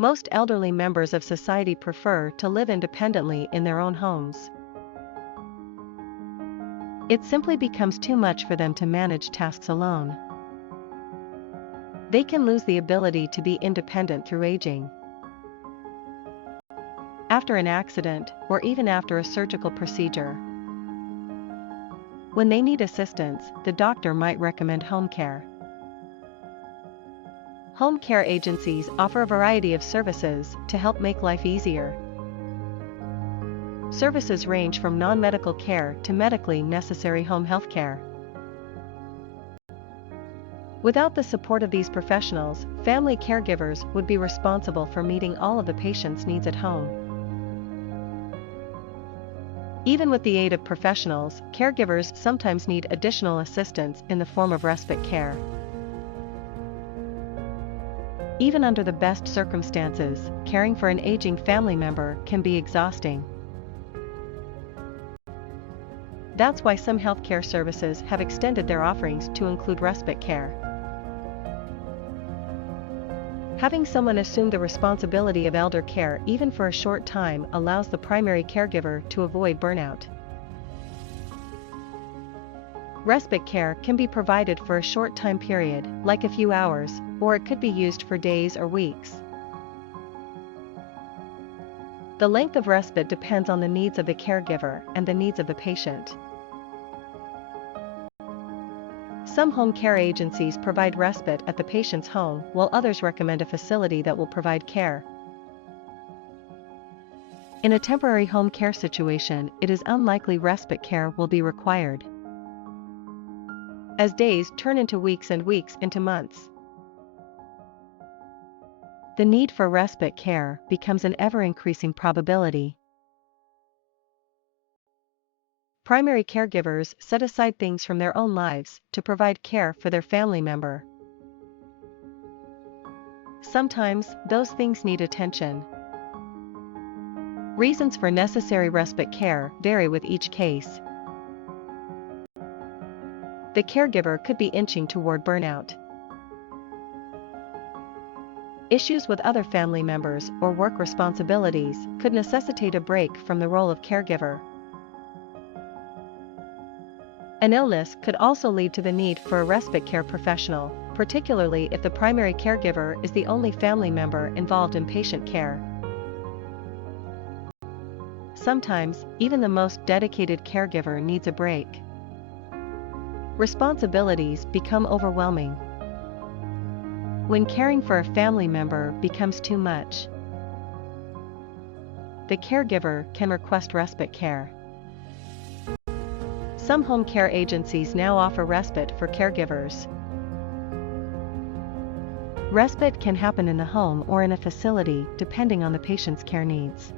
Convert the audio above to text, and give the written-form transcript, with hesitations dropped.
Most elderly members of society prefer to live independently in their own homes. It simply becomes too much for them to manage tasks alone. They can lose the ability to be independent through aging. After an accident, or even after a surgical procedure. When they need assistance, the doctor might recommend home care. Home care agencies offer a variety of services to help make life easier. Services range from non-medical care to medically necessary home health care. Without the support of these professionals, family caregivers would be responsible for meeting all of the patient's needs at home. Even with the aid of professionals, caregivers sometimes need additional assistance in the form of respite care. Even under the best circumstances, caring for an aging family member can be exhausting. That's why some healthcare services have extended their offerings to include respite care. Having someone assume the responsibility of elder care even for a short time allows the primary caregiver to avoid burnout. Respite care can be provided for a short time period, like a few hours, or it could be used for days or weeks. The length of respite depends on the needs of the caregiver and the needs of the patient. Some home care agencies provide respite at the patient's home, while others recommend a facility that will provide care. In a temporary home care situation, it is unlikely respite care will be required, as days turn into weeks and weeks into months. The need for respite care becomes an ever-increasing probability. Primary caregivers set aside things from their own lives to provide care for their family member. Sometimes, those things need attention. Reasons for necessary respite care vary with each case. The caregiver could be inching toward burnout. Issues with other family members or work responsibilities could necessitate a break from the role of caregiver. An illness could also lead to the need for a respite care professional, particularly if the primary caregiver is the only family member involved in patient care. Sometimes, even the most dedicated caregiver needs a break. Responsibilities become overwhelming. When caring for a family member becomes too much, the caregiver can request respite care. Some home care agencies now offer respite for caregivers. Respite can happen in the home or in a facility, depending on the patient's care needs.